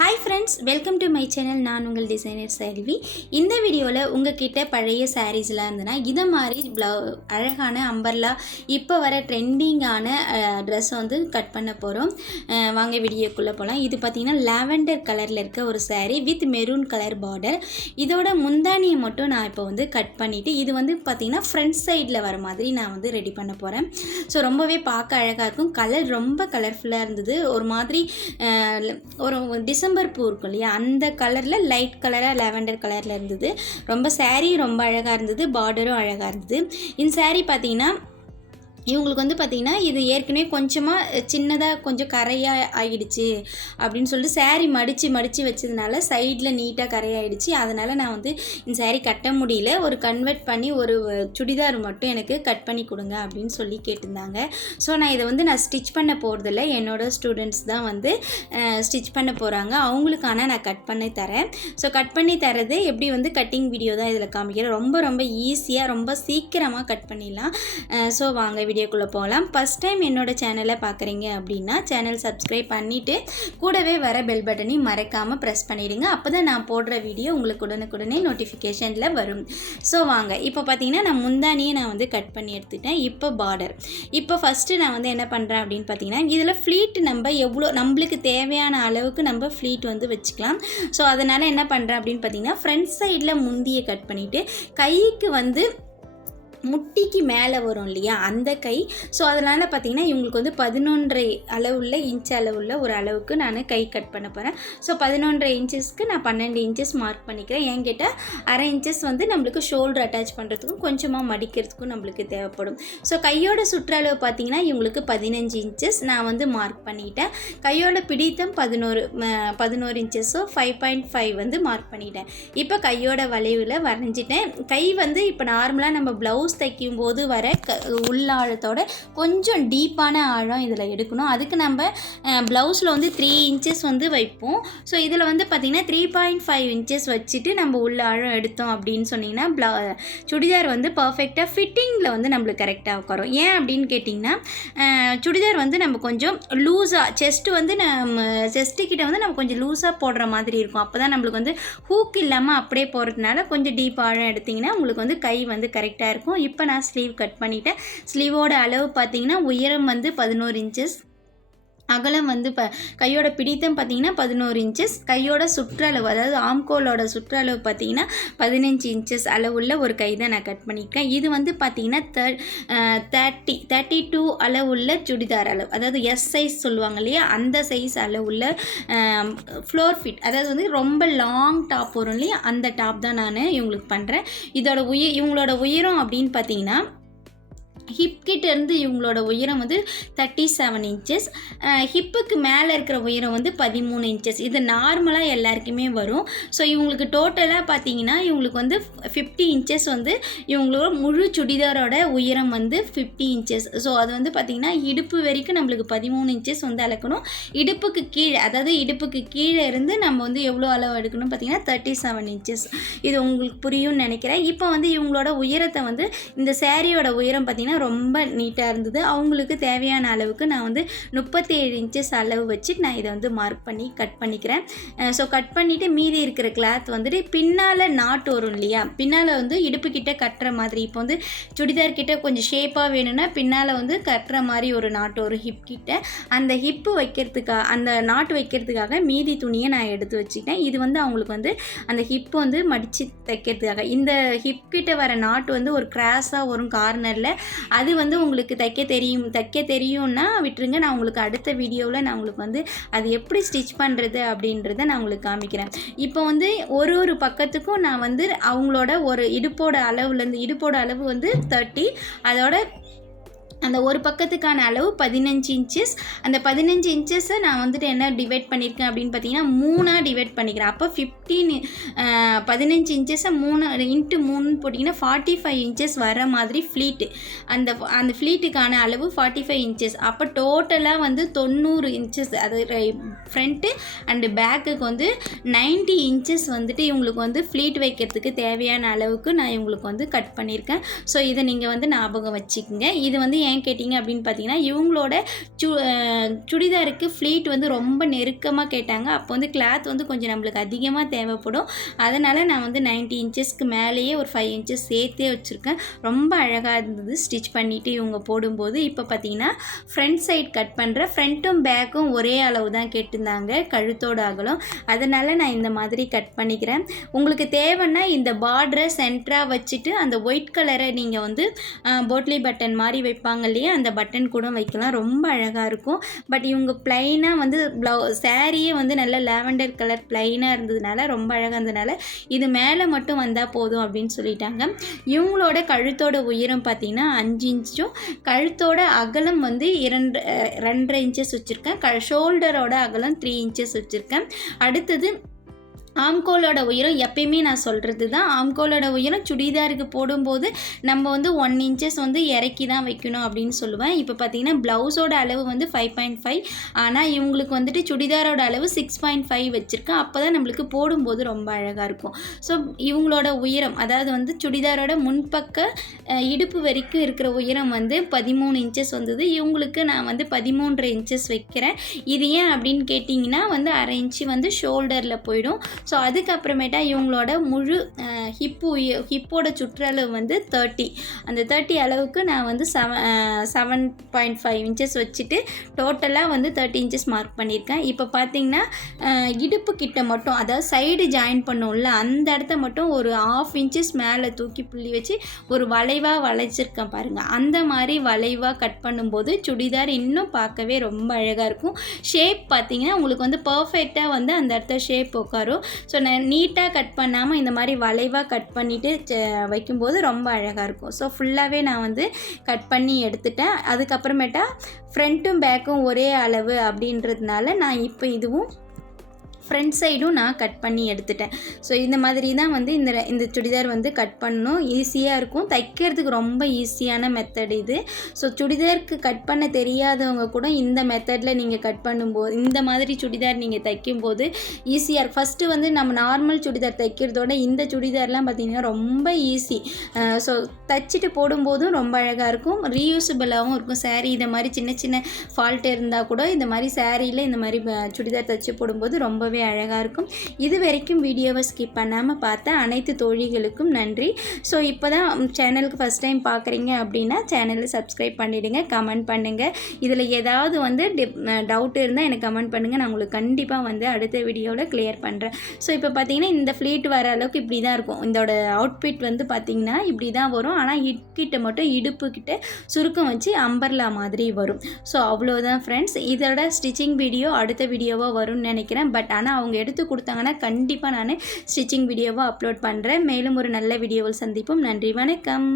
Hi friends, welcome to my channel. நான் உங்கள் designer செல்வி. இந்த வீடியோவில் உங்ககிட்ட பழைய சாரீஸ்லாம் இருந்ததுன்னா இதை மாதிரி அழகான அம்பர்லா இப்போ வர ட்ரெண்டிங்கான ட்ரெஸ் வந்து கட் பண்ண போகிறோம். வாங்க வீடியோக்குள்ளே போகலாம். இது பார்த்திங்கன்னா லாவெண்டர் கலரில் இருக்க ஒரு sari with maroon colour border. இதோட முந்தானியை மட்டும் நான் இப்போ வந்து கட் பண்ணிவிட்டு இது வந்து பார்த்திங்கன்னா ஃப்ரண்ட் சைடில் வர மாதிரி நான் வந்து ரெடி பண்ண போகிறேன். ஸோ ரொம்பவே பார்க்க அழகாக இருக்கும். கலர் ரொம்ப கலர்ஃபுல்லாக இருந்தது. ஒரு மாதிரி ஒரு டிசம்பர் பூ இருக்கும் இல்லையா, அந்த கலரில் லைட் கலராக லாவெண்டர் கலரில் இருந்தது. ரொம்ப சாரீ ரொம்ப அழகாக இருந்தது, பார்டரும் அழகாக இருந்தது. இந்த சாரீ பார்த்திங்கன்னா இவங்களுக்கு வந்து பார்த்திங்கன்னா இது ஏற்கனவே கொஞ்சமாக சின்னதாக கொஞ்சம் கரையாக ஆகிடுச்சு அப்படின்னு சொல்லிட்டு சாரீ மடித்து வச்சதுனால சைடில் நீட்டாக கரையாகிடுச்சு. அதனால் நான் வந்து இந்த சாரீ கட்ட முடியல. ஒரு கன்வெர்ட் பண்ணி ஒரு சுடிதார் மட்டும் எனக்கு கட் பண்ணி கொடுங்க அப்படின்னு சொல்லி கேட்டிருந்தாங்க. ஸோ நான் இதை வந்து நான் ஸ்டிச் பண்ண போகிறதில்ல, என்னோடய ஸ்டூடெண்ட்ஸ் தான் வந்து ஸ்டிச் பண்ண போகிறாங்க. அவங்களுக்கான நான் கட் பண்ணி தரேன். ஸோ கட் பண்ணி தரது எப்படி வந்து கட்டிங் வீடியோ தான் இதில் காமிக்கிறேன். ரொம்ப ஈஸியாக ரொம்ப சீக்கிரமாக கட் பண்ணிடலாம். ஸோ வாங்க வீடியோக்குள்ளே போகலாம். ஃபஸ்ட் டைம் என்னோடய சேனலை பார்க்குறீங்க அப்படின்னா சேனல் சப்ஸ்கிரைப் பண்ணிவிட்டு கூடவே வர பெல் பட்டனையும் மறக்காமல் ப்ரெஸ் பண்ணிவிடுங்க. அப்போ தான் நான் போடுற வீடியோ உங்களுக்கு உடனுக்குடனே நோட்டிஃபிகேஷனில் வரும். ஸோ வாங்க இப்போ பார்த்தீங்கன்னா நான் முந்தானியை நான் வந்து கட் பண்ணி எடுத்துட்டேன். இப்போ பார்டர். இப்போ ஃபஸ்ட்டு நான் வந்து என்ன பண்ணுறேன் அப்படின்னு பார்த்தீங்கன்னா இதில் ஃப்ளீட் நம்ம எவ்வளோ நம்மளுக்கு தேவையான அளவுக்கு நம்ம ஃப்ளீட் வந்து வச்சுக்கலாம். ஸோ அதனால் என்ன பண்ணுறேன் அப்படின்னு பார்த்தீங்கன்னா ஃப்ரண்ட் சைடில் முந்தியை கட் பண்ணிவிட்டு கைக்கு வந்து முட்டிக்கு மேலே வரும் இல்லையா அந்த கை. ஸோ அதனால் பார்த்திங்கன்னா இவங்களுக்கு வந்து 11.5 அளவுள்ள இன்ச் அளவுள்ள ஒரு அளவுக்கு நான் கை கட் பண்ண போகிறேன். ஸோ 11.5 இன்ச்சஸ்க்கு நான் 12 இன்ச்சஸ் மார்க் பண்ணிக்கிறேன். என்கிட்ட அரை இன்ச்சஸ் வந்து நம்மளுக்கு ஷோல்டர் அட்டாச் பண்ணுறதுக்கும் கொஞ்சமாக மடிக்கிறதுக்கும் நம்மளுக்கு தேவைப்படும். ஸோ கையோட சுற்றளவு பார்த்திங்கன்னா இவங்களுக்கு 15 இன்ச்சஸ் நான் வந்து மார்க் பண்ணிட்டேன். கையோட பிடித்தம் 11 இன்ச்சஸோ 5.5 வந்து மார்க் பண்ணிட்டேன். இப்போ கையோட வளைவில் வரைஞ்சிட்டேன். கை வந்து இப்போ நார்மலாக நம்ம ப்ளவுஸ் தைக்கும் போது வர உள்ளாழத்தோட கொஞ்சம் டீப்பான ஆழம் இதில் எடுக்கணும். அதுக்கு நம்ம ப்ளவுஸில் வந்து 3 இன்ச்சஸ் வந்து வைப்போம். ஸோ இதில் வந்து பார்த்திங்கன்னா 3.5 இன்ச்சஸ் வச்சுட்டு நம்ம உள்ள ஆழம் எடுத்தோம் அப்படின்னு சொன்னிங்கன்னா சுடிதார் வந்து பர்ஃபெக்டாக ஃபிட்டிங்கில் வந்து நம்மளுக்கு கரெக்டாக உட்காரும். ஏன் அப்படின்னு கேட்டிங்கன்னா சுடிதார் வந்து நம்ம கொஞ்சம் லூஸாக செஸ்ட்டு வந்து நம்ம செஸ்ட்டுக்கிட்ட வந்து நம்ம கொஞ்சம் லூஸாக போடுற மாதிரி இருக்கும். அப்போ தான் நம்மளுக்கு வந்து ஹூக் இல்லாமல் அப்படியே போடுறதுனால கொஞ்சம் டீப் ஆழம் எடுத்திங்கன்னா உங்களுக்கு வந்து கை வந்து கரெக்டாக இருக்கும். இப்போ நான் ஸ்லீவ் கட் பண்ணிட்டேன். ஸ்லீவோட அளவு பார்த்தீங்கன்னா உயரம் வந்து 11 இன்ச்சஸ், அகலம் வந்து கையோட பிடித்தம் பார்த்தீங்கன்னா 11 இன்ச்சஸ், கையோட சுற்றளவு அதாவது ஆம்கோலோட சுற்றளவு பார்த்தீங்கன்னா 15 இன்ச்சஸ் அளவுள்ள ஒரு கை தான் நான் கட் பண்ணியிருக்கேன். இது வந்து பார்த்தீங்கன்னா 32 அளவுள்ள சுடிதார் அளவு, அதாவது எஸ் சைஸ் சொல்லுவாங்க இல்லையா, அந்த சைஸ் அளவுள்ள ஃப்ளோர் ஃபிட், அதாவது வந்து ரொம்ப லாங் டாப் வரும் இல்லையா, அந்த டாப் தான் நான் இவங்களுக்கு பண்ணுறேன். இவங்களோட உயரம் அப்படின்னு பார்த்தீங்கன்னா ஹிப்கிட்ட இருந்து இவங்களோட உயரம் வந்து 37 இன்ச்சஸ், ஹிப்புக்கு மேலே இருக்கிற உயரம் வந்து 13 இன்ச்சஸ். இது நார்மலாக எல்லாருக்குமே வரும். ஸோ இவங்களுக்கு டோட்டலாக பார்த்தீங்கன்னா இவங்களுக்கு வந்து 50 இன்ச்சஸ் வந்து இவங்களோட முழு சுடிதாரோட உயரம் வந்து 50 இன்ச்சஸ். ஸோ அது வந்து பார்த்திங்கன்னா இடுப்பு வரைக்கும் நம்மளுக்கு 13 இன்ச்சஸ் வந்து அளக்கணும். இடுப்புக்கு கீழே, அதாவது இடுப்புக்கு கீழே இருந்து நம்ம வந்து எவ்வளோ அளவு எடுக்கணும் பார்த்தீங்கன்னா 37 இன்ச்சஸ். இது உங்களுக்கு புரியும்னு நினைக்கிறேன். இப்போ வந்து இவங்களோட உயரத்தை வந்து இந்த சாரியோட உயரம் பார்த்திங்கன்னா ரொம்ப நீட்டாக இருந்தது. அவங்களுக்கு தேவையான அளவுக்கு நான் வந்து 37 இன்ச்சஸ் அளவு வச்சு நான் இதை வந்து மார்க் பண்ணி கட் பண்ணிக்கிறேன். ஸோ கட் பண்ணிவிட்டு மீதி இருக்கிற கிளாத் வந்துட்டு பின்னால் நாட்டு வரும் இல்லையா, பின்னால் வந்து இடுப்பு கிட்ட கட்டுற மாதிரி. இப்போ வந்து சுடிதார் கிட்ட கொஞ்சம் ஷேப்பாக வேணும்னா பின்னால் வந்து கட்டுற மாதிரி ஒரு நாட்டு வரும் ஹிப் கிட்ட. அந்த ஹிப்பு வைக்கிறதுக்காக, அந்த நாட்டு வைக்கிறதுக்காக மீதி துணியை நான் எடுத்து வச்சுக்கிட்டேன். இது வந்து அவங்களுக்கு வந்து அந்த ஹிப்பு வந்து மடித்து தைக்கிறதுக்காக. இந்த ஹிப் கிட்ட வர நாட்டு வந்து ஒரு கிராஸாக வரும் கார்னரில். அது வந்து உங்களுக்கு தைக்க தெரியும்னா விட்டுருங்க. நான் உங்களுக்கு அடுத்த வீடியோவில் நான் உங்களுக்கு வந்து அது எப்படி ஸ்டிச் பண்ணுறது அப்படின்றத நான் உங்களுக்கு காமிக்கிறேன். இப்போ வந்து ஒரு பக்கத்துக்கும் நான் வந்து அவங்களோட ஒரு இடுப்போட அளவு வந்து 30, அதோட அந்த ஒரு பக்கத்துக்கான அளவு 15 இன்ச்சஸ். அந்த 15 இன்ச்சஸை நான் வந்துட்டு என்ன டிவைட் பண்ணியிருக்கேன் அப்படின்னு பார்த்தீங்கன்னா 3ஆக டிவைட் பண்ணிக்கிறேன். அப்போ 15 இன்ச்சஸை 3 போட்டிங்கன்னா 45 இன்ச்சஸ் வர மாதிரி ஃப்ளீட்டு, அந்த ஃப்ளீட்டுக்கான அளவு 45 இன்ச்சஸ். அப்போ டோட்டலாக வந்து 90 இன்ச்சஸ், அது ஃப்ரண்ட்டு அண்டு பேக்குக்கு வந்து 90 இன்ச்சஸ் வந்துட்டு இவங்களுக்கு வந்து ஃப்ளீட் வைக்கிறதுக்கு தேவையான அளவுக்கு நான் இவங்களுக்கு வந்து கட் பண்ணியிருக்கேன். ஸோ இதை நீங்கள் வந்து ஞாபகம் வச்சுக்கோங்க. இது வந்து ஏன் கேட்டிங்க அப்படின்னு பார்த்தீங்கன்னா, இவங்களோட சுடிதாருக்கு ஃப்ளீட் வந்து ரொம்ப நெருக்கமாக கேட்டாங்க. அப்போ வந்து கிளாத் வந்து கொஞ்சம் நம்மளுக்கு அதிகமாக தேவைப்படும். அதனால் நான் வந்து 90 இன்ச்சஸ்க்கு மேலேயே ஒரு 5 இன்ச்சஸ் சேர்த்தே வச்சுருக்கேன். ரொம்ப அழகாக இருந்தது ஸ்டிச் பண்ணிவிட்டு இவங்க போடும்போது. இப்போ பார்த்தீங்கன்னா ஃப்ரண்ட் சைட் கட் பண்ணுறேன். ஃப்ரண்ட்டும் பேக்கும் ஒரே அளவு தான் கேட்டிருந்தாங்க கழுத்தோட அகலம். அதனால் நான் இந்த மாதிரி கட் பண்ணிக்கிறேன். உங்களுக்கு தேவைன்னா இந்த பார்டரை சென்டராக வச்சுட்டு அந்த ஒயிட் கலரை நீங்கள் வந்து போட்லி பட்டன் மாதிரி வைப்பாங்க இல்லையா, அந்த பட்டன் கூட வைக்கலாம். ரொம்ப அழகாக இருக்கும். பட் இவங்க ப்ளைனாக வந்து சாரியே வந்து நல்ல லாவெண்டர் கலர் ப்ளைனாக இருந்ததுனால ரொம்ப அழகாக இருந்ததுனால இது மேலே மட்டும் வந்தால் போதும் அப்படின்னு சொல்லிட்டாங்க. இவங்களோட கழுத்தோட உயரம் பார்த்தீங்கன்னா 5 இன்ச்சும் கழுத்தோட அகலம் வந்து 2.5 இன்ச்சஸ் வச்சுருக்கேன். ஷோல்டரோட அகலம் 3 இன்ச்சஸ் வச்சுருக்கேன். அடுத்தது ஆம்கோலோட உயரம் எப்பயுமே நான் சொல்கிறது தான். ஆம்கோலோட உயரம் சுடிதாருக்கு போடும்போது நம்ம வந்து 1 இன்ச்சஸ் வந்து இறக்கி தான் வைக்கணும் அப்படின்னு சொல்லுவேன். இப்போ பார்த்தீங்கன்னா ப்ளவுஸோட அளவு வந்து 5.5, ஆனால் இவங்களுக்கு வந்துட்டு சுடிதாரோட அளவு 6.5 வச்சுருக்கேன். அப்போ தான் நம்மளுக்கு போடும்போது ரொம்ப அழகாக இருக்கும். ஸோ இவங்களோட உயரம் அதாவது வந்து சுடிதாரோட முன்பக்க இடுப்பு வரைக்கும் இருக்கிற உயரம் வந்து 13 இன்ச்சஸ் வந்தது. இவங்களுக்கு நான் வந்து 13.5 இன்ச்சஸ் வைக்கிறேன். இது ஏன் அப்படின்னு கேட்டிங்கன்னா வந்து 1/2 இன்ச்சு வந்து ஷோல்டரில் போயிடும். ஸோ அதுக்கப்புறமேட்டா இவங்களோட முழு ஹிப்போட சுற்றளவு வந்து 30. அந்த 30 அளவுக்கு நான் வந்து 7.5 இன்ச்சஸ் வச்சுட்டு டோட்டலாக வந்து 30 இன்ச்சஸ் மார்க் பண்ணியிருக்கேன். இப்போ பார்த்தீங்கன்னா இடுப்பு கிட்ட மட்டும் அதாவது சைடு ஜாயின் பண்ணோம்ல அந்த இடத்த மட்டும் ஒரு 1/2 இன்ச்சஸ் மேலே தூக்கி புள்ளி வச்சு ஒரு வளைவாக வளைச்சிருக்கேன் பாருங்கள். அந்த மாதிரி வளைவாக கட் பண்ணும்போது சுடிதார் இன்னும் பார்க்கவே ரொம்ப அழகாக இருக்கும். ஷேப் பார்த்தீங்கன்னா உங்களுக்கு வந்து பர்ஃபெக்டாக வந்து அந்த இடத்த ஷேப் உட்காரும். ஸோ நான் நீட்டாக கட் பண்ணாமல் இந்த மாதிரி வளைவாக கட் பண்ணிவிட்டு வைக்கும்போது ரொம்ப அழகாக இருக்கும். ஸோ ஃபுல்லாகவே நான் வந்து கட் பண்ணி எடுத்துட்டேன். அதுக்கப்புறமேட்டா ஃப்ரண்ட்டும் பேக்கும் ஒரே அளவு அப்படின்றதுனால நான் இப்போ இதுவும் ஃப்ரண்ட் சைடும் நான் கட் பண்ணி எடுத்துட்டேன். ஸோ இந்த மாதிரி தான் வந்து இந்த சுடிதார் வந்து கட் பண்ணணும். ஈஸியாக இருக்கும், தைக்கிறதுக்கு ரொம்ப ஈஸியான மெத்தட் இது. ஸோ சுடிதாருக்கு கட் பண்ண தெரியாதவங்க கூட இந்த மெத்தடில் நீங்கள் கட் பண்ணும்போது இந்த மாதிரி சுடிதார் நீங்கள் தைக்கும்போது ஈஸியாக இருக்கும். ஃபஸ்ட்டு வந்து நம்ம நார்மல் சுடிதார் தைக்கிறதோட இந்த சுடிதார்லாம் பார்த்திங்கன்னா ரொம்ப ஈஸி. ஸோ தைச்சிட்டு போடும்போதும் ரொம்ப அழகாக இருக்கும், ரீயூசபிளாகவும் இருக்கும். சாரீ இந்த மாதிரி சின்ன சின்ன ஃபால்ட் இருந்தால் கூட இந்த மாதிரி சாரியில் இந்த மாதிரி சுடிதார் தைச்சி போடும்போது ரொம்பவே அழகாக இருக்கும். இது வரைக்கும் வீடியோவை ஸ்கிப் பண்ணாமல் பார்த்த அனைத்து தோழிகளுக்கும் நன்றி. ஸோ இப்போ தான் சேனலுக்கு ஃபஸ்ட் டைம் பார்க்குறீங்க அப்படின்னா சேனலை சப்ஸ்கிரைப் பண்ணிவிடுங்க, கமெண்ட் பண்ணுங்கள். இதில் ஏதாவது வந்து டவுட் இருந்தால் எனக்கு கமெண்ட் பண்ணுங்கள், நான் உங்களுக்கு கண்டிப்பாக வந்து அடுத்த வீடியோவில் கிளியர் பண்ணுறேன். ஸோ இப்போ பார்த்தீங்கன்னா இந்த ஃப்ளீட் வர அளவுக்கு இப்படி தான் இருக்கும். இதோட அவுட்ஃபிட் வந்து பார்த்திங்கன்னா இப்படி தான் வரும். ஆனால் ஹிப்கிட்ட மட்டும் இடுப்புக்கிட்ட சுருக்கம் வச்சு அம்பர்லா மாதிரி வரும். ஸோ அவ்வளோதான் ஃப்ரெண்ட்ஸ். இதோட ஸ்டிச்சிங் வீடியோ அடுத்த வீடியோவாக வரும்னு நினைக்கிறேன். பட் ஆனால் அவங்க எடுத்து கொடுத்தாங்கன்னா கண்டிப்பாக நான் ஸ்டிச்சிங் வீடியோவாக அப்லோட் பண்ணுறேன். மேலும் ஒரு நல்ல வீடியோவில் சந்திப்போம். நன்றி, வணக்கம்.